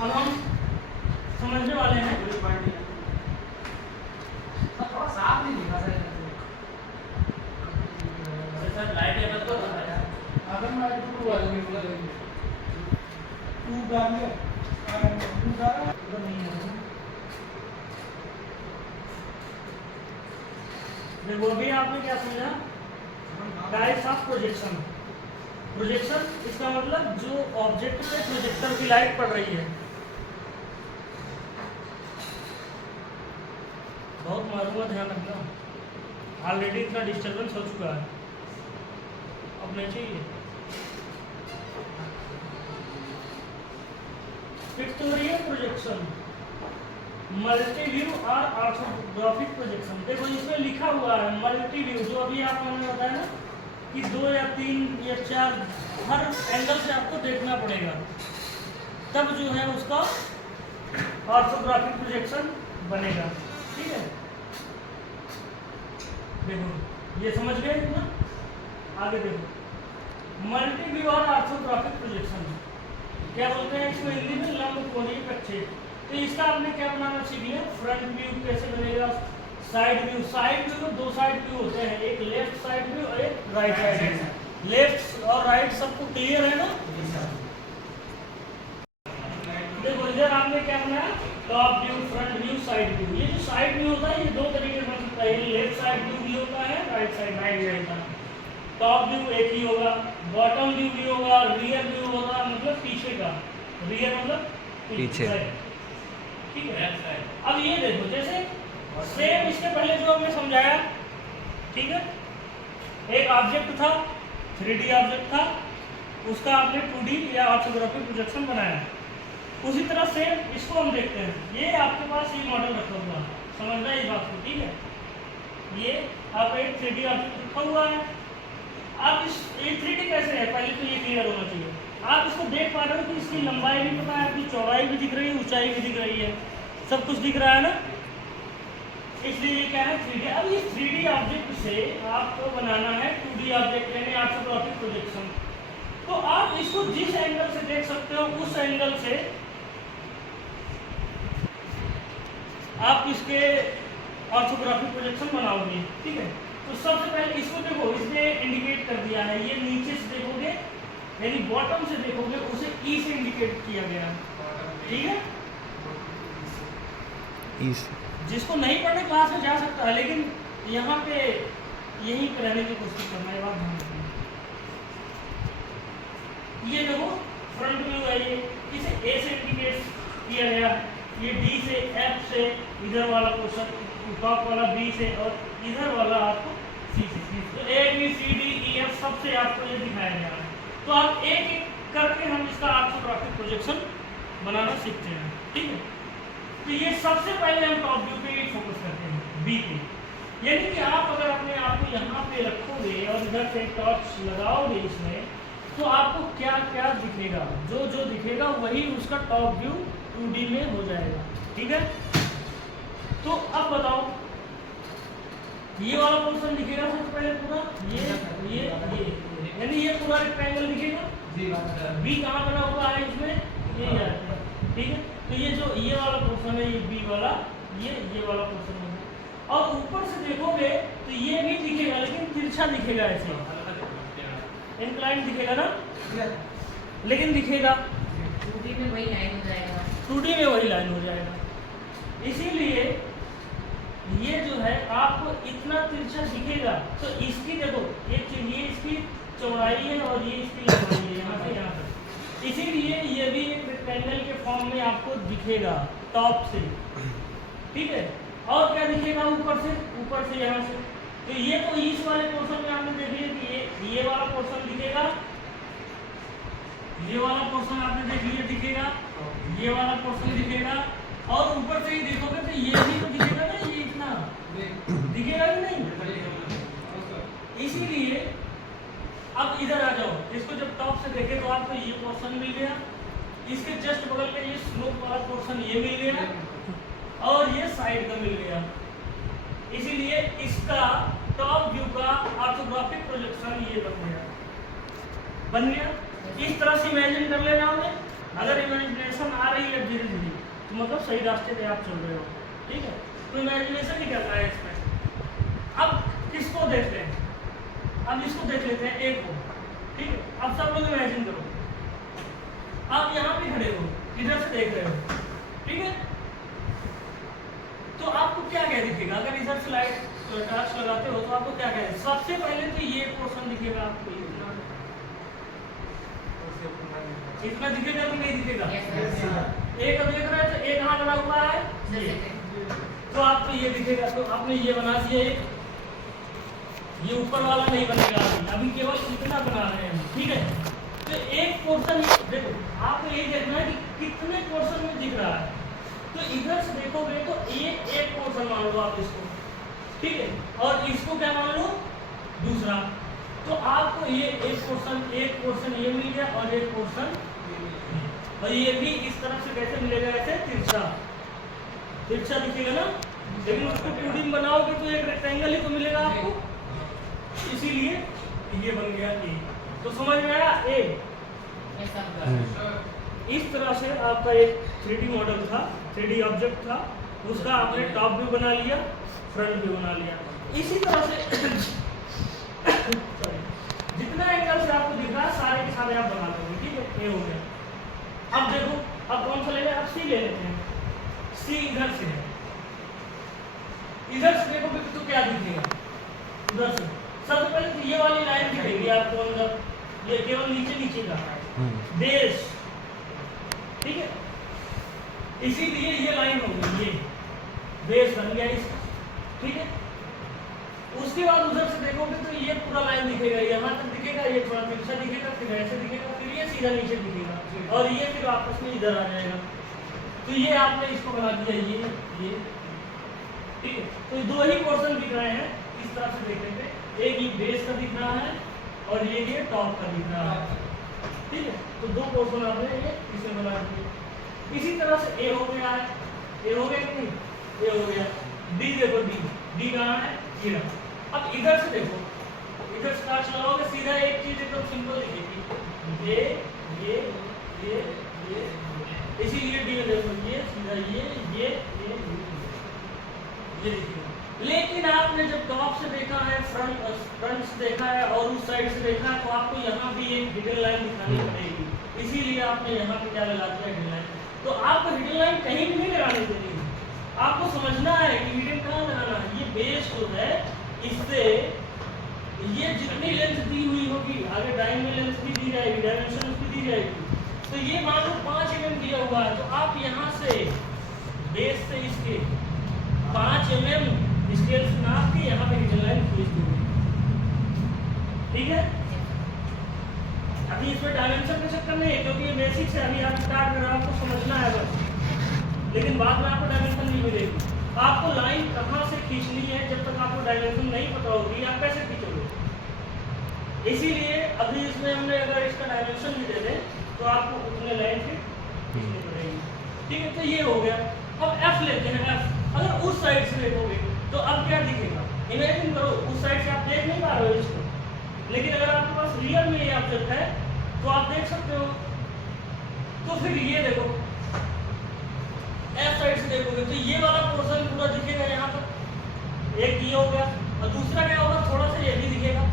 अब हम समझने वाले हैं। थोड़ा साफ नहीं दिखा सर लाइट है तो अगर मैं टू वाले बोला देंगे टू डाल ले टू डाल नहीं है देखो अभी आपने क्या समझा, टाइप्स ऑफ प्रोजेक्शन। प्रोजेक्शन इसका मतलब जो ऑब्जेक्ट पे प्रोजेक्टर की लाइट पड़ रही है। बहुत मालूम है, ध्यान रखना, ऑलरेडी इतना डिस्टर्बेंस हो चुका है, अब नहीं चाहिए। पिक्टोरियल प्रोजेक्शन, मल्टी व्यू और ऑर्थोग्राफिक प्रोजेक्शन। देखो इसमें लिखा हुआ है मल्टी व्यू, जो अभी आपने बताया ना कि 2 या 3 या 4 हर एंगल से आपको देखना पड़ेगा, तब जो है उसका ऑर्थोग्राफिक प्रोजेक्शन बनेगा। ठीक है, देखो ये समझ गए इतना। आगे देखो मल्टी व्यू और ऑर्थोग्राफिक प्रोजेक्शन क्या बोलते हैं इसको हिंदी में, लंबकोणीय प्रक्षेप। तो इसका आपने क्या बनाना सीख लिया, फ्रंट व्यू कैसे बनेगा, साइड व्यू। साइड व्यू में 2 साइड व्यू होते हैं, एक लेफ्ट साइड व्यू और एक राइट साइड व्यू। लेफ्ट और राइट सबको क्लियर है ना। देखो इधर आपने क्या बनाया, top view, front view, side view. ये जो साइड व्यू होता है ये 2 तरीके से बन सकता है, लेफ्ट साइड व्यू भी होता है, राइट साइड व्यू होता है। टॉप व्यू एक ही होगा, बॉटम व्यू भी होगा, रियर व्यू होगा, मतलब पीछे का, रियर मतलब पीछे। ठीक है, अब ये देखो जैसे सेम इसके पहले जो हमने समझाया, ठीक है, एक ऑब्जेक्ट था, 3D ऑब्जेक्ट था, उसका आपने 2D या ऑर्थोग्राफिक प्रोजेक्शन बनाया। उसी तरह सेम इसको हम देखते हैं। ये आपके पास ये मॉडल रखा हुआ है, समझना इस बात को, ठीक है। ये आपका एक 3D ऑब्जेक्ट रखा हुआ है। आप इस 3D कैसे है, पहले तो ये क्लियर होना चाहिए। आप इसको देख पा रहे हो कि इसकी लंबाई भी पता है, आपकी चौड़ाई भी दिख रही है, ऊंचाई भी दिख रही है, सब कुछ दिख रहा है ना। इसलिए ये क्या है 3D। अब इस 3D ऑब्जेक्ट से आपको बनाना है 2D ऑब्जेक्ट, यानी ऑर्थोग्राफिक प्रोजेक्शन। तो आप इसको जिस एंगल से देख सकते हो उस एंगल से आप इसके ऑर्थोग्राफिक प्रोजेक्शन बनाओगे। ठीक है, तो सबसे पहले इसको देखो, इसने इंडिकेट कर दिया है, ये नीचे से देखोगे यानी बॉटम से देखोगे, उसे ई से इंडिकेट किया गया। ठीक है, जिसको नहीं पढ़ने क्लास में जा सकता है, लेकिन यहाँ पे यहीं पे रहने की कोशिश करना है, बात ध्यान रखना। ये देखो फ्रंट व्यू है, ये इसे ए से इंडिकेट किया गया है, ये डी से, एफ से, इधर वाला पोर्शन टॉप वाला बी से, और इधर वाला आपको सी से। तो A B C D E F सबसे आपको ये दिखाया गया है। तो आप एक एक करके हम इसका ऑर्थोग्राफिक प्रोजेक्शन बनाना सीखते हैं। ठीक है, तो ये सबसे पहले हम टॉप व्यू पे फोकस करते हैं, बी पे। यानी कि आप अगर अपने आप को यहाँ पे रखोगे और इधर से टॉर्च लगाओगे इसमें, तो आपको क्या क्या दिखेगा, जो जो दिखेगा वही उसका टॉप व्यू 2D में हो जाएगा। ठीक है, तो अब बताओ ये वाला पोर्शन दिखेगा सबसे पहले पूरा, ये यानी ये पूरा रेक्टेंगल दिखेगा। बी कहाँ बना हुआ है इसमें, ये है। ठीक है, तो ये जो ये वाला पोर्शन है, ये बी वाला, ये वाला पोर्शन है। और ऊपर से देखोगे तो ये भी दिखेगा, लेकिन तिरछा दिखेगा, ऐसे इंक्लाइन दिखेगा ना, लेकिन दिखेगा 2D में वही लाइन हो जाएगा। 2D में वही लाइन हो जाएगा। इसीलिए ये जो है आपको इतना तिरछा दिखेगा। तो इसकी देखो ये इसकी चौड़ाई है और ये इसकी लंबाई है, यहाँ से यहाँ तक। इसीलिए ये भी एक रेक्टेंगल के फॉर्म में आपको दिखेगा टॉप से। ठीक है, और क्या दिखेगा ऊपर से यहाँ से। तो ये तो इस वाले पोर्शन में आपने देख लिया कि ये वाला पोर्शन दिखेगा, ये वाला पोर्शन आपने देख लिया दिखेगा, ये वाला पोर्शन दिखेगा, और ऊपर से ही देखोगे तो ये भी तो दिखेगा ना, ये इतना दिखेगा कि नहीं। इसीलिए अब इधर आ जाओ, इसको जब टॉप से देखे तो आपको ये पोर्शन मिल गया, इसके जस्ट बगल में ये स्लोप वाला पोर्शन ये मिल गया, और ये साइड का मिल गया। इसीलिए इसका टॉप व्यू का ऑर्थोग्राफिक प्रोजेक्शन ये बन गया। इस तरह से इमेजिन कर लेना हमें। अगर इमेजिनेशन आ रही है धीरे धीरे तो मतलब सही रास्ते पे आप चल रहे हो, ठीक है। तो इमेजिनेशन ही करना है इसमें। अब किसको देख लें, अब इसको देख लेते हैं एक को, ठीक है। अब सब लोग इमेजिन करो, आप यहाँ पे खड़े हो, इधर से देख रहे हो, ठीक है। तो आपको क्या क्या दिखेगा अगर इधर से लाइट टॉर्च लगाते हो तो आपको क्या क्या दिखेगा? सबसे पहले तो ये पोर्शन दिखेगा आपको, इतना दिखेगा कि नहीं दिखेगा? एक देख रहे हैं तो एक यहाँ बना हुआ है ये, तो आपको ये दिखेगा। तो आपने ये बना दिया, ये ऊपर वाला नहीं बनेगा अभी केवल इतना बना रहे हैं, ठीक है। तो एक पोर्शन देखो, आपको ये देखना है कि कितने पोर्शन में दिख रहा है। तो इधर से देखोगे तो ये एक पोर्शन मान लो आप इसको, ठीक है, और इसको क्या मान लो दूसरा। तो आपको ये एक पोर्शन ये मिल गया और एक पोर्शन, और ये भी इस तरफ से कैसे मिलेगा? ऐसे तिरछा दिखेगा ना। लेकिन उसको 2D में बनाओगे तो एक रेक्टेंगल ही तो मिलेगा आपको, इसीलिए ये बन गया ए। तो समझ में आया? ए इस तरह से आपका एक 3D मॉडल था, 3D ऑब्जेक्ट था, उसका आपने टॉप व्यू बना लिया, फ्रंट व्यू बना लिया। इसी तरह से जितना एंगल से आपको दिख रहा है सारे के सारे आप बना लोगे, ठीक है। ये हो गया। अब देखो, अब कौन सा लेना है? अब सी ले लेते हैं। सी इधर से है, इधर से देखोगे तो क्या दिखेगा? उधर से सबसे पहले तो ये वाली लाइन दिखेगी आपको अंदर, ये केवल नीचे का बेस, ठीक है। इसीलिए ये लाइन होगी, ये बेस बन गया इसका, ठीक है। उसके बाद उधर से देखोगे तो ये पूरा लाइन दिखेगा, यहाँ तक दिखेगा, ये थोड़ा तिरछा दिखेगा, फिर ऐसे दिखेगा, फिर ये सीधा नीचे दिखेगा, और ये फिर आपस में इधर आ जाएगा। तो ये आपने इसको बना दिया, ये ठीक है। तो दो ही पोर्शन दिख रहे हैं इस तरह से देखने पे, एक ये बेस का दिख रहा है और ये टॉप का दिख रहा है, ठीक है। तो दो पोर्शन आपने ये इसे बना दिए। इसी तरह से ए हो गया है, ए हो गया कि नहीं? ए हो गया। डी देखो, डी कहाँ है? ये रहा। अब इधर से देखो, इधर से टॉर्च लगाओगे सीधा एक चीज एकदम सिंपल दिखेगी, ये इसीलिए डी में देखो, ये सीधा ये दिखेगा। लेकिन आपने जब टॉप से देखा है, फ्रंट से देखा है और उस साइड से देखा है, तो आपको यहाँ भी एक हिडन लाइन दिखानी पड़ेगी, इसीलिए आपने यहाँ पे क्या लगा दिया? Hidden line. तो आपको हिडन लाइन कहीं भी नहीं लगानी देनी है, आपको समझना है कि हिडन कहाँ लगाना है। ये बेस जो है, इससे ये जितनी लेंथ दी हुई होगी, आगे डायमेंशन लेंथ भी दी जाएगी, डायमेंशन भी दी जाएगी। तो ये मान लो 5 mm दिया हुआ है, तो आप यहाँ से बेस से इसके 5 mm स्केल से नाप के यहाँ पे हिडन लाइन खींच दोगे, ठीक है। अभी इसमें डायमेंशन का चक्कर नहीं है, क्योंकि ये बेसिक से अभी आप स्टार्ट कर रहे हो, आपको समझना है बस, लेकिन बाद में आपको डायमेंशन नहीं मिलेगी। आपको लाइन कहाँ से खींचनी है, जब तक आपको डायमेंशन नहीं पता होगी आप कैसे खींचोगे? इसीलिए अभी इसमें हमने अगर इसका डायमेंशन भी दे दें तो आपको उतने लाइन से खींचनी पड़ेगी, ठीक है। तो ये हो गया। अब एफ लेते हैं। एफ अगर उस साइड से देखोगे तो अब क्या दिखेगा? इमेजिन करो, उस साइड से आप देख नहीं पा रहे हो इसको, लेकिन अगर आपके पास रियल में ये ऑब्जेक्ट है तो आप देख सकते हो। तो फिर ये देखो, एफ साइड से देखोगे तो ये वाला पोर्शन पूरा दिखेगा यहाँ पर, एक ये हो गया, और दूसरा क्या होगा? थोड़ा सा ये भी दिखेगा,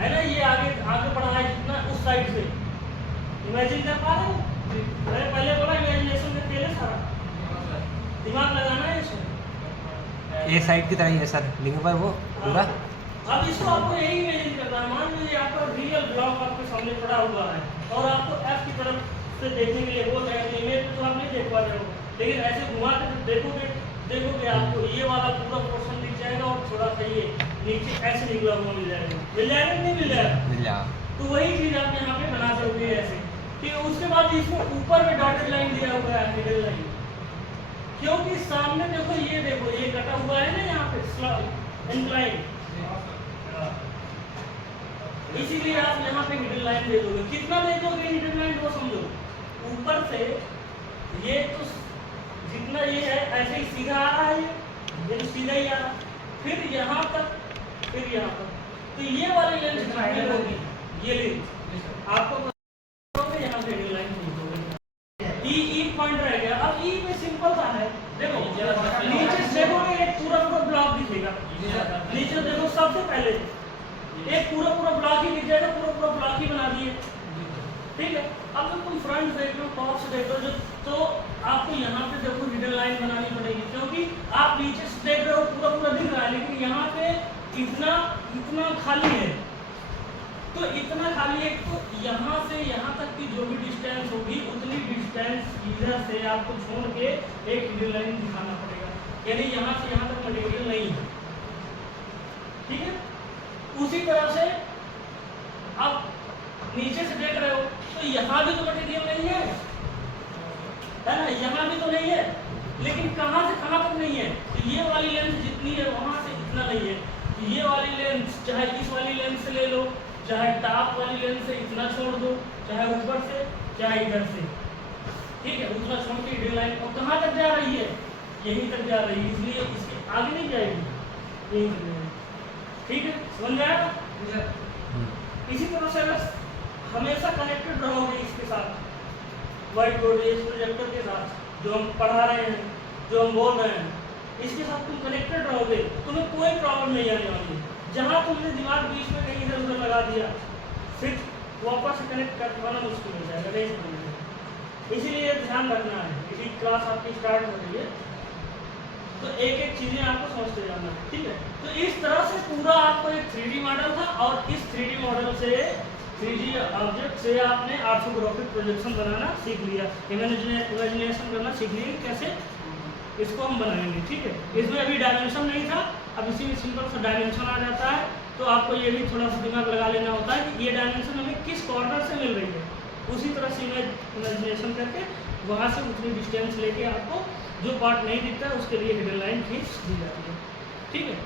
है ना। ये आगे बढ़ा है जितना उस साइड से, इमेजिन कर पा रहे हो? मैंने पहले बोला इमेजिनेशन में पहले सारा दिमाग लगाना है इसमें। ए साइड की तरह ही है सर, लिखने पर वो पूरा। अब इसको आपको यही इमेजिन करना है। मान लीजिए आपका रियल ब्लॉक आपके सामने पड़ा हुआ है और आपको एफ की तरफ से देखने के लिए बोल रहे हैं, इमेज में तो आप नहीं देख पा रहे हो, लेकिन ऐसे घुमा के देखोगे आपको ये वाला पूरा पोर्शन दिख जाएगा और थोड़ा सा ये नीचे ऐसे निकला हुआ मिल जाएगा कि नहीं मिल जाएगा? तो वही चीज आप यहाँ पे बना सकते हैं ऐसे। ठीक है, उसके बाद इसमें ऊपर में डॉटेड लाइन दिया हुआ है, मिडिल लाइन, क्योंकि सामने देखो ये कटा हुआ है ना यहाँ पे इंक्लाइन, इसीलिए आप यहाँ पे मिडिल लाइन दे दोगे। कितना दे दोगे मिडिल लाइन वो समझो। ऊपर से ये तो जितना ये है ऐसे ही सीधा आ रहा है, ये तो सीधा ही आ रहा, फिर यहाँ तक, फिर यहाँ तक, तो ये वाली लेंथ कितनी होगी? ये लेंथ आपको यहाँ पे मिडिल लाइन पॉइंट रह गया। अब ई में सिंपल सा है, देखो नीचे देखोगे एक पूरा ब्लॉक दिखेगा, नीचे देखो सबसे पहले एक पूरा ब्लॉक ही दिख जाएगा, पूरा ब्लॉक ही बना दिए, ठीक है। अब जब तुम फ्रंट देख लो, टॉप से देख लो, जो तो आपको यहाँ पे देखो हिडन लाइन बनानी पड़ेगी, क्योंकि आप नीचे से देख रहे हो पूरा दिख रहा है, लेकिन यहाँ पे इतना खाली है, तो इतना खाली है, तो यहाँ से यहाँ तक की जो भी डिस्टेंस होगी उतनी डिस्टेंस इधर से आपको छोड़ के एक हिडन लाइन दिखाना पड़ेगा, यानी यहाँ से यहाँ तक मटेरियल नहीं है, ठीक है। उसी तरह से आप नीचे से देख रहे हो तो यहाँ भी तो मटेरियल नहीं है ना, यहाँ भी तो नहीं है, लेकिन कहाँ से कहाँ तक नहीं है, तो ये वाली लेंथ जितनी है वहाँ से इतना नहीं है, तो ये वाली लेंथ चाहे इस वाली लेंथ से ले लो, चाहे टॉप वाली लेंथ से इतना छोड़ दो, चाहे ऊपर से चाहे इधर से, ठीक है, उतना छोड़ के हिडन लाइन और कहाँ तक जा रही है, यहीं तक जा रही है, इसलिए इसके आगे नहीं जाएगी, यहीं तक जाएगी, ठीक है, समझ में आया। इसी तरह से अगर हमेशा कनेक्टेड रहोगे इसके साथ, व्हाइट बोर्ड इस प्रोजेक्टर के साथ, जो हम पढ़ा रहे हैं, जो हम बोल रहे हैं, इसके साथ तुम कनेक्टेड रहोगे, तुम्हें कोई प्रॉब्लम नहीं आने वाली है। जहाँ तुमने दिमाग बीच में कहीं इधर उधर लगा दिया, फिर वापस से कनेक्ट कर पाना मुश्किल हो जाएगा, नहीं समझेगा। इसीलिए ध्यान रखना है, यदि क्लास आपकी स्टार्ट हो रही है तो एक एक चीज़ें आपको समझते जाना है, ठीक है। तो इस तरह से पूरा आपको एक 3D मॉडल था, और इस 3D मॉडल से 3D ऑब्जेक्ट से आपने ऑर्थोग्राफिक प्रोजेक्शन बनाना सीख लिया, इमेजिनेशन करना सीख लिया कैसे इसको हम बनाएंगे, ठीक है। इसमें अभी डायमेंशन नहीं था, अब इसी में सिंपल सा डायमेंशन आ जाता है, तो आपको ये भी थोड़ा सा दिमाग लगा लेना होता है कि ये डायमेंशन हमें किस कॉर्नर से मिल रही है, उसी तरह से इमेजिनेशन करके वहाँ से उतनी डिस्टेंस लेके आपको जो पार्ट नहीं दिखता है उसके लिए हिडन लाइन खींच दी जाती है, ठीक है।